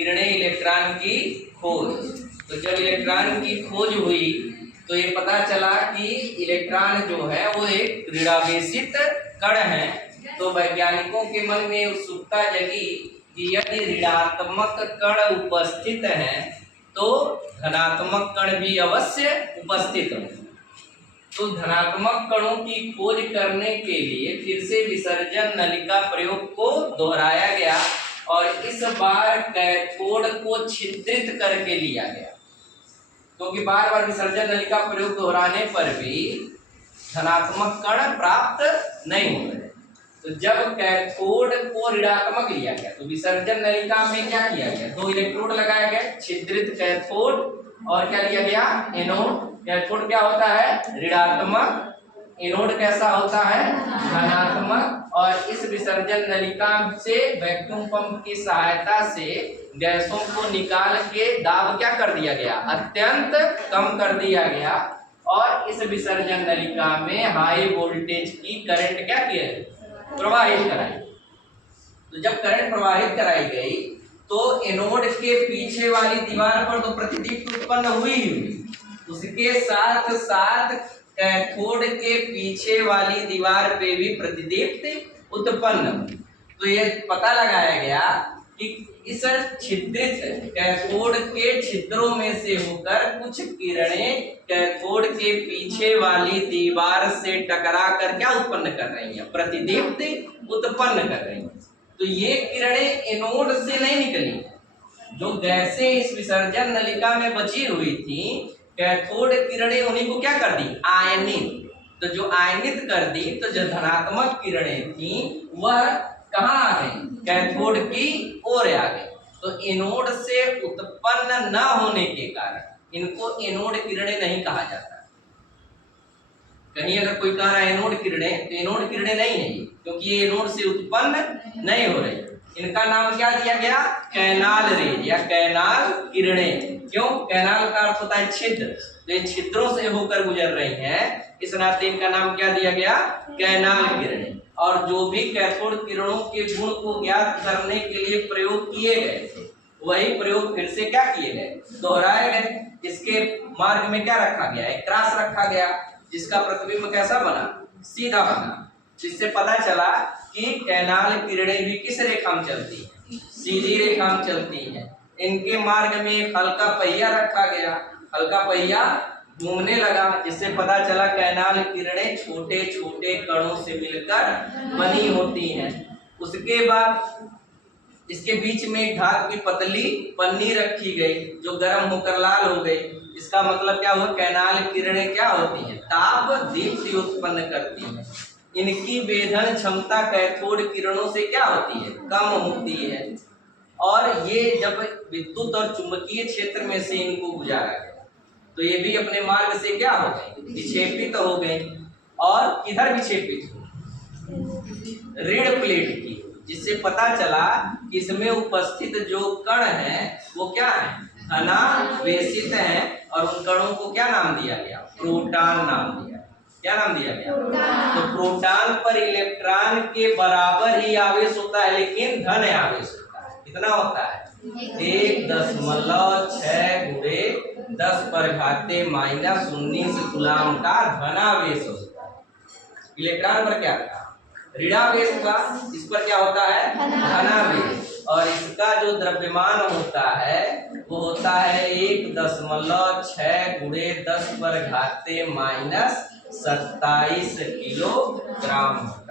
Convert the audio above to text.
किरणें इलेक्ट्रॉन की खोज। तो जब इलेक्ट्रॉन की खोज हुई तो ये पता चला कि इलेक्ट्रॉन जो है वो एक ऋणावेशित कण है। तो वैज्ञानिकों के मन में उत्सुकता जगी कि यदि ऋणात्मक कण उपस्थित है तो धनात्मक कण भी अवश्य उपस्थित हो। तो धनात्मक कणों की खोज करने के लिए फिर से विसर्जन नलिका प्रयोग को दोहराया गया और इस बार कैथोड को छिद्रित करके लिया गया, क्योंकि बार बार विसर्जन नलिका प्रयोग दोहराने पर भी धनात्मक कण प्राप्त नहीं हो रहे। तो जब कैथोड को ऋणात्मक लिया गया तो विसर्जन नलिका में क्या किया गया, 2 इलेक्ट्रोड लगाए गए, छिद्रित कैथोड और क्या लिया गया, एनोड। कैथोड क्या होता है, ऋणात्मक, एनोड कैसा होता है, धनात्मक। और इस विसर्जन नलिका से वैक्यूम पंप की सहायता से गैसों को निकाल के दाब क्या कर दिया गया, अत्यंत कम कर दिया गया। और इस विसर्जन नलिका में हाई वोल्टेज की करंट क्या किया, प्रवाहित कराई। तो जब करंट प्रवाहित कराई गई तो एनोड के पीछे वाली दीवार पर तो प्रतिदीप्ति उत्पन्न हुई ही हुई, उसके साथ साथ कैथोड के पीछे वाली दीवार पे भी प्रतिदीप्ति उत्पन्न हुई। तो ये पता लगाया गया कि इस छिद्रित कैथोड के छिद्रों में से होकर कुछ किरणें कैथोड के पीछे वाली दीवार से टकरा कर क्या उत्पन्न कर रही हैं, प्रतिदीप्ति उत्पन्न कर रही हैं। तो ये किरणें एनोड से नहीं निकली, जो गैसें इस विसर्जन नलिका में बची हुई थी, कैथोड किरणें उन्हीं को क्या कर दी, आयनित। तो जो आयनित कर दी, तो जो धनात्मक किरणें थी वह कहाँ आ गई, कैथोड की ओर आ गई। तो एनोड से उत्पन्न न होने के कारण इनको एनोड किरणें नहीं कहा जाता। कहीं अगर कोई कह रहा है एनोड किरणें, तो एनोड किरणें नहीं है, क्योंकि ये एनोड से उत्पन्न नहीं हो रही। इनका नाम क्या दिया गया, कैनाल रेज या कैनाल किरणें। क्यों, कैनाल का अर्थ होता है छिद्र, तो ये छिद्रों से होकर गुजर रही हैं, इस नाते इनका नाम क्या दिया गया, कैनाल किरणें। और जो भी कैथोड किरणों के गुण को ज्ञात करने के लिए प्रयोग किए गए थे, वही प्रयोग फिर से क्या किए गए, दोहराए गए। इसके मार्ग में क्या रखा गया, एक क्रॉस रखा गया, जिसका प्रतिबिंब कैसा बना, सीधा बना, जिससे पता चला कि कैनाल किरणें भी किस रेखा में चलती है, सीधी रेखा में चलती है। इनके मार्ग में एक हल्का पहिया रखा गया, हल्का पहिया घूमने लगा, जिससे पता चला कैनाल किरणें छोटे छोटे कणों से मिलकर बनी होती हैं। उसके बाद इसके बीच में एक धातु की पतली पन्नी रखी गई, जो गर्म होकर लाल हो गई। इसका मतलब क्या हुआ, कैनाल किरणें क्या होती हैं, ताप दीप्ति उत्पन्न करती हैं। इनकी वेधन क्षमता कैथोड किरणों से क्या होती है, कम होती है। और ये जब विद्युत और चुंबकीय क्षेत्र में से इनको गुजारा गया तो ये भी अपने मार्ग से क्या हो गए, विक्षेपित हो गए। और किधर विक्षेपित हो, ऋण प्लेट की, जिससे पता चला कि इसमें उपस्थित जो कण है वो क्या है, धनावेशित है। और उन कणों को क्या नाम दिया गया, प्रोटॉन नाम दिया। क्या नाम दिया गया, तो प्रोटॉन पर इलेक्ट्रॉन के बराबर ही आवेश होता है, लेकिन धन आवेश होता है। कितना होता है, 1.6 × 10⁻⁻19 कूलाम का धनावेश होता है। इलेक्ट्रॉन पर क्या था, ऋणावेश होगा, इस पर क्या होता है, धनावेश। और इसका जो द्रव्यमान होता है वो होता है 1.6 × 10⁻⁻27 किलोग्राम होता है।